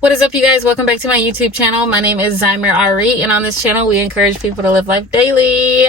What is up, you guys? Welcome back to my YouTube channel. My name is Zymer Ari, and on this channel we encourage people to live life daily.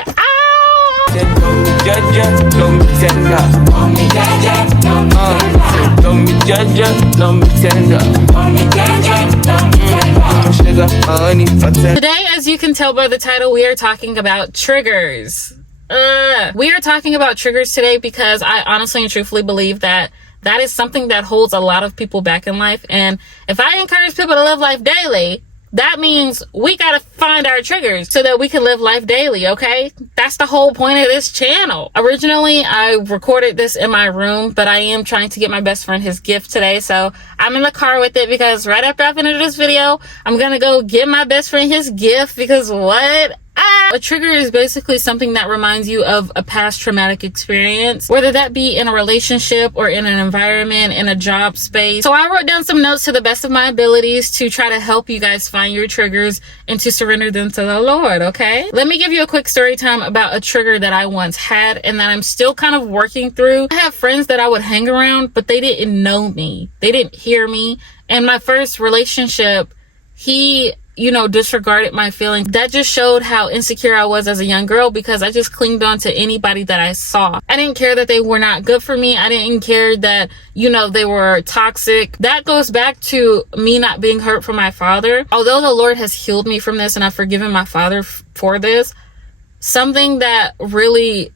Today, as you can tell by the title, we are talking about triggers. We are talking about triggers today because I honestly and truthfully believe that is something that holds a lot of people back in life. And if I encourage people to live life daily, that means we gotta find our triggers so that we can live life daily, okay? That's the whole point of this channel. Originally, I recorded this in my room, but I am trying to get my best friend his gift today. So I'm in the car with it because right after I finish this video, I'm gonna go get my best friend his gift because what? A trigger is basically something that reminds you of a past traumatic experience, whether that be in a relationship or in an environment, in a job space. So I wrote down some notes to the best of my abilities to try to help you guys find your triggers and to surrender them to the Lord, okay? Let me give you a quick story time about a trigger that I once had and that I'm still kind of working through. I have friends that I would hang around, but they didn't know me. They didn't hear me. And my first relationship, he disregarded my feelings. That just showed how insecure I was as a young girl because I just clinged on to anybody that I saw. I didn't care that they were not good for me. I didn't care that, they were toxic. That goes back to me not being hurt from my father. Although the Lord has healed me from this and I've forgiven my father for this, something that really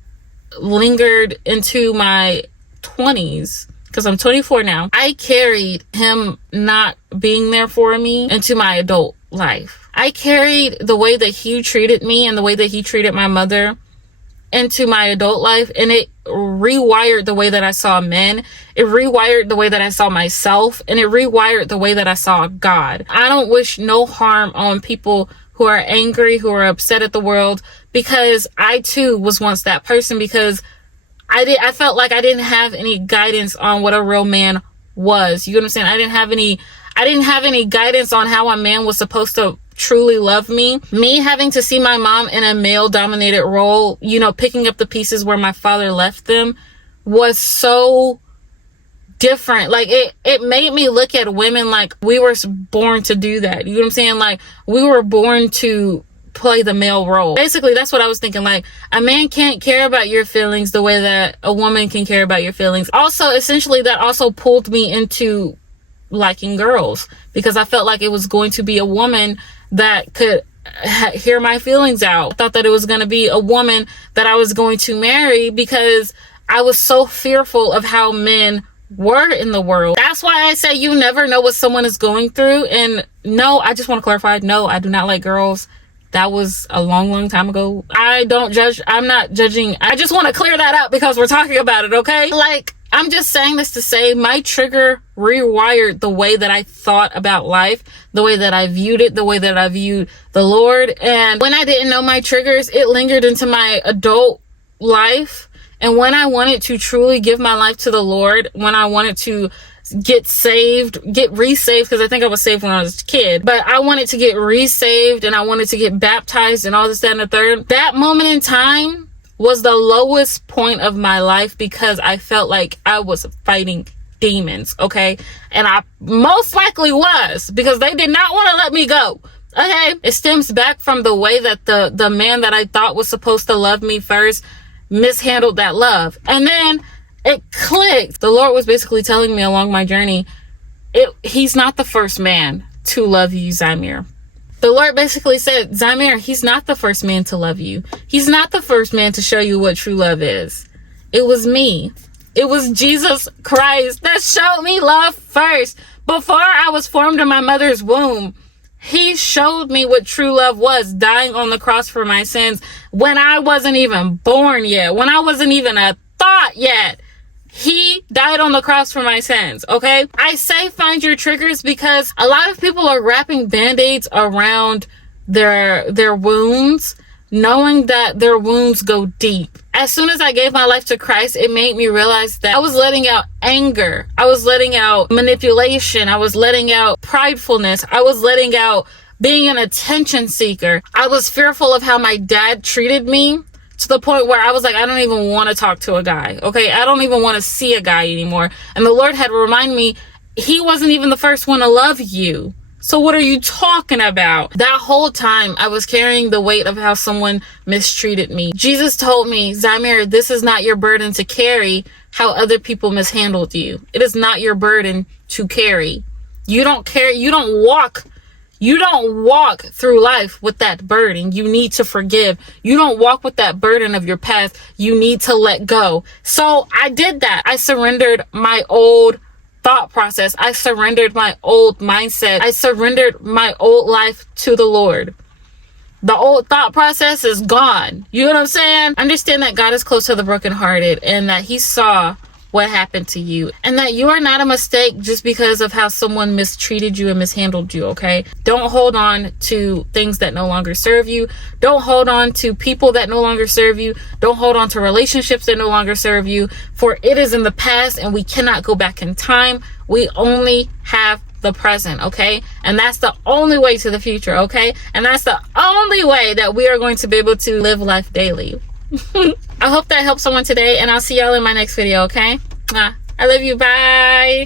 lingered into my 20s, because I'm 24 now, I carried him not being there for me into my adult life. I carried the way that he treated me and the way that he treated my mother into my adult life, and it rewired the way that I saw men. It rewired the way that I saw myself, and it rewired the way that I saw God. I don't wish no harm on people who are angry, who are upset at the world, because I too was once that person, because I felt like I didn't have any guidance on what a real man was. You know what I'm saying? I didn't have any guidance on how a man was supposed to truly love me. Me having to see my mom in a male dominated role, picking up the pieces where my father left them, was so different. Like it made me look at women like we were born to do that. You know what I'm saying? Like we were born to play the male role. Basically, that's what I was thinking. Like, a man can't care about your feelings the way that a woman can care about your feelings. Also, essentially, that also pulled me into liking girls because I felt like it was going to be a woman that could hear my feelings out. I thought that it was going to be a woman that I was going to marry because I was so fearful of how men were in the world. That's why I say you never know what someone is going through. And no, I just want to clarify, no, I do not like girls. That was a long, long time ago. I don't judge. I'm not judging. I just want to clear that up because we're talking about it, okay? Like, I'm just saying this to say my trigger rewired the way that I thought about life, the way that I viewed it, the way that I viewed the Lord. And when I didn't know my triggers, it lingered into my adult life. And when I wanted to truly give my life to the Lord, when I wanted to get resaved, because I think I was saved when I was a kid, but I wanted to get resaved and I wanted to get baptized and all this, that, and the third. That moment in time was the lowest point of my life because I felt like I was fighting demons, okay? And I most likely was, because they did not want to let me go, okay? It stems back from the way that the man that I thought was supposed to love me first mishandled that love. And then it clicked. The Lord was basically telling me along my journey, he's not the first man to love you, Zymer. The Lord basically said, Zymer, he's not the first man to love you. He's not the first man to show you what true love is. It was me. It was Jesus Christ that showed me love first. Before I was formed in my mother's womb, he showed me what true love was, dying on the cross for my sins when I wasn't even born yet, when I wasn't even a thought yet. He died on the cross for my sins, okay? I say find your triggers because a lot of people are wrapping band-aids around their wounds, knowing that their wounds go deep. As soon as I gave my life to Christ, it made me realize that I was letting out anger. I was letting out manipulation. I was letting out pridefulness. I was letting out being an attention seeker. I was fearful of how my dad treated me, to the point where I was like, I don't even want to talk to a guy. Okay. I don't even want to see a guy anymore. And the Lord had to remind me, he wasn't even the first one to love you. So what are you talking about? That whole time I was carrying the weight of how someone mistreated me. Jesus told me, Zamir, this is not your burden to carry how other people mishandled you. It is not your burden to carry. You don't walk through life with that burden. You need to forgive. You don't walk with that burden of your past. You need to let go. So I did that. I surrendered my old thought process. I surrendered my old mindset. I surrendered my old life to the Lord. The old thought process is gone. You know what I'm saying? Understand that God is close to the brokenhearted, and that he saw what happened to you, and that you are not a mistake just because of how someone mistreated you and mishandled you. Okay, don't hold on to things that no longer serve you. Don't hold on to people that no longer serve you. Don't hold on to relationships that no longer serve you, for it is in the past and we cannot go back in time. We only have the present. Okay, and that's the only way to the future. Okay, and that's the only way that we are going to be able to live life daily. I hope that helped someone today, and I'll see y'all in my next video. Okay, I love you. Bye.